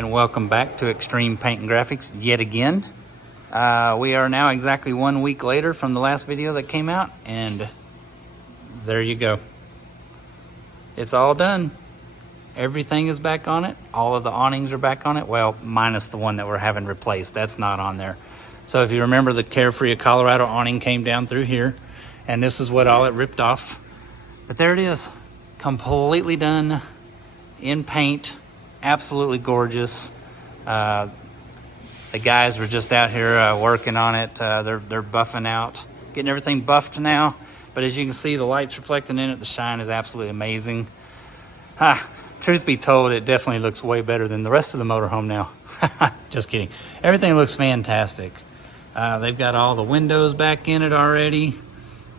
and welcome back to Extreme Paint and Graphics yet again. We are now exactly 1 week later from the last video that came out, and there you go. It's all done. Everything is back on it. All of the awnings are back on it. Well, minus the one that we're having replaced. That's not on there. So if you remember, the Carefree of Colorado awning came down through here, and this is what all it ripped off. But there it is, completely done in paint. Absolutely gorgeous. The guys were just out here working on it. They're buffing out, getting everything buffed now. But as you can see, the light's reflecting in it. The shine is absolutely amazing. Truth be told, it definitely looks way better than the rest of the motorhome now. Just kidding. Everything looks fantastic. They've got all the windows back in it already.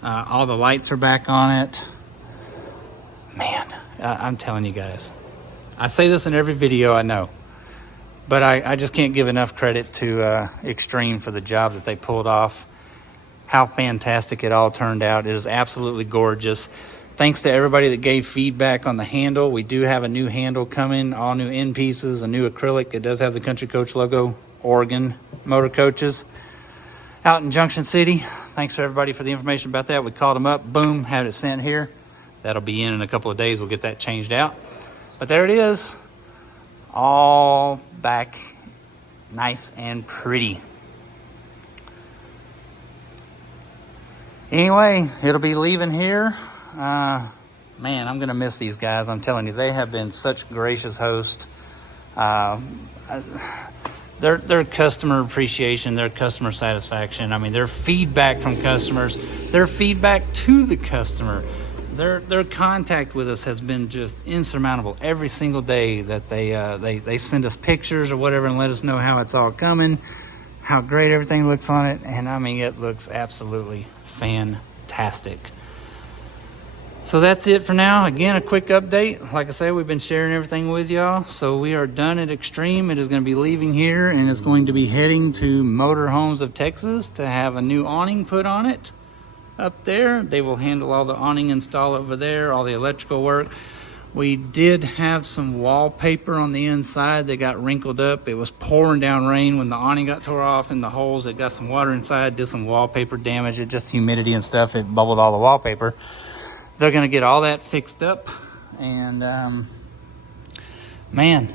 All the lights are back on it. Man, I'm telling you guys. I say this in every video, I know. But I just can't give enough credit to Extreme for the job that they pulled off. How fantastic it all turned out. It is absolutely gorgeous. Thanks to everybody that gave feedback on the handle. We do have a new handle coming, all new end pieces, a new acrylic. It does have the Country Coach logo, Oregon MotorCoaches out in Junction City. Thanks to everybody for the information about that. We called them up, boom, had it sent here. That'll be in a couple of days. We'll get that changed out. But there it is, all back nice and pretty. Anyway, it'll be leaving here. Man, I'm gonna miss these guys. I'm telling you, they have been such gracious hosts. Their customer appreciation, their customer satisfaction. I mean, their feedback from customers, their feedback to the customer. Their contact with us has been just insurmountable. Every single day that they send us pictures or whatever and let us know how it's all coming, how great everything looks on it, and I mean, it looks absolutely fantastic. So that's it for now. Again, a quick update. Like I said, we've been sharing everything with y'all. So we are done at Extreme. It is going to be leaving here and it's going to be heading to Motorhomes of Texas to have a new awning put on it. Up there, they will handle all the awning install over there, all the electrical work. We did have some wallpaper on the inside that got wrinkled up. It was pouring down rain when the awning got tore off in the holes. It got some water inside, did some wallpaper damage. It just humidity and stuff, it bubbled all the wallpaper. They're gonna get all that fixed up, and man,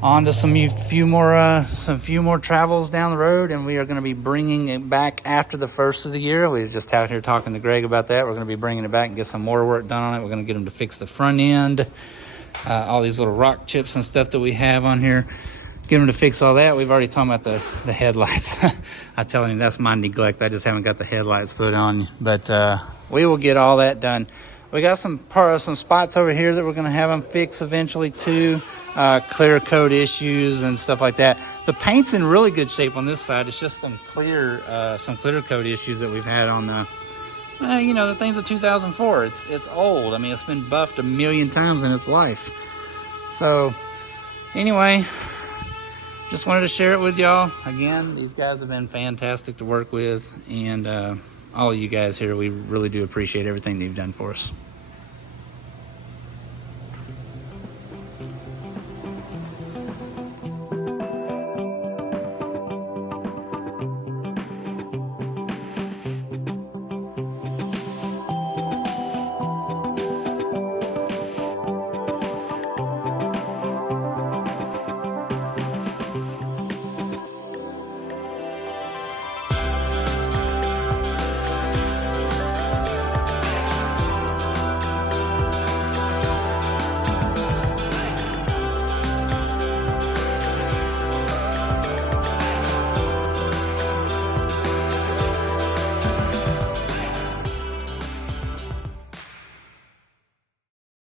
on to some few more travels down the road, and we are going to be bringing it back after the first of the year. We were just out here talking to Greg about that. We're going to be bringing it back and get some more work done on it. We're going to get them to fix the front end, all these little rock chips and stuff that we have on here. Get them to fix all that. We've already talked about the headlights. I'm telling you, that's my neglect. I just haven't got the headlights put on, but we will get all that done. We got some spots over here that we're going to have them fix eventually too. Clear coat issues and stuff like that. The paint's in really good shape on this side. It's just some clear coat issues that we've had on the, you know, the thing's a 2004. It's old. I mean, it's been buffed a million times in its life. So anyway, just wanted to share it with y'all. Again, these guys have been fantastic to work with, and all of you guys here, we really do appreciate everything that you've done for us.